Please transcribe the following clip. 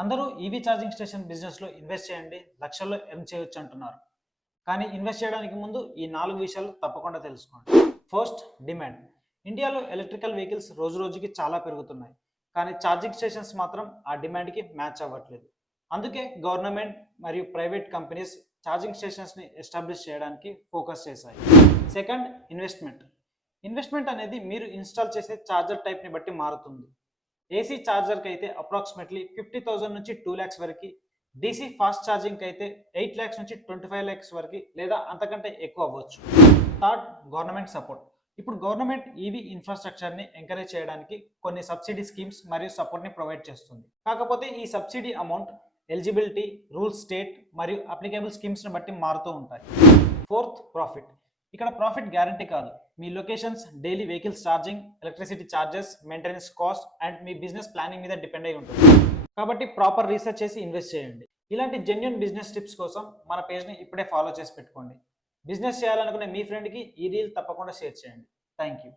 అందరూ EV charging station బిజినెస్లో invest చేయండి, లక్షల్లో ఎర్న్ చేయొచ్చు అంటున్నారు. కానీ ఇన్వెస్ట్ చేయడానికి ముందు ఈ 4 విషయాలు తప్పకుండా తెలుసుకోండి. First, demand. ఇండియాలో ఎలక్ట్రికల్ వెహికల్స్ రోజు రోజుకి చాలా పెరుగుతున్నాయి. కానీ ఛార్జింగ్ స్టేషన్స్ మాత్రం ఆ డిమాండ్కి మ్యాచ్ అవ్వట్లేదు. అందుకే గవర్నమెంట్ మరియు ప్రైవేట్ కంపెనీస్ ఛార్జింగ్ స్టేషన్స్ని ఎస్టాబ్లిష్ చేయడానికి ఫోకస్ చేశాయి. Second, investment. ఇన్వెస్ట్మెంట్ అనేది మీరు ఇన్స్టాల్ చేసే ఛార్జర్ టైప్ని బట్టి మారుతుంది. ఏసీ ఛార్జర్కి అయితే అప్రాక్సిమేట్లీ 50,000 నుంచి 2 lakhs వరకు, డీసీ ఫాస్ట్ ఛార్జింగ్కి అయితే 8 lakhs నుంచి 25 lakhs వరకు లేదా అంతకంటే ఎక్కువ అవ్వచ్చు. Third, government support. ఇప్పుడు గవర్నమెంట్ ఈవీ ఇన్ఫ్రాస్ట్రక్చర్ని ఎంకరేజ్ చేయడానికి కొన్ని సబ్సిడీ స్కీమ్స్ మరియు సపోర్ట్ని ప్రొవైడ్ చేస్తుంది. కాకపోతే ఈ subsidy amount eligibility, rules, state మరియు అప్లికేబుల్ స్కీమ్స్ని బట్టి మారుతూ ఉంటాయి. Fourth, profit. ఇక్కడ ప్రాఫిట్ గ్యారంటీ కాదు. మీ locations, daily vehicles charging, electricity charges, maintenance cost and మీ బిజినెస్ ప్లానింగ్ మీద డిపెండ్ అయి ఉంటుంది. కాబట్టి ప్రాపర్ రీసెర్చ్ చేసి ఇన్వెస్ట్ చేయండి. ఇలాంటి జెన్యూన్ బిజినెస్ టిప్స్ కోసం మన పేజ్ని ఇప్పుడే ఫాలో చేసి పెట్టుకోండి. బిజినెస్ చేయాలనుకునే మీ ఫ్రెండ్కి ఈ రీల్ తప్పకుండా షేర్ చేయండి. Thank you.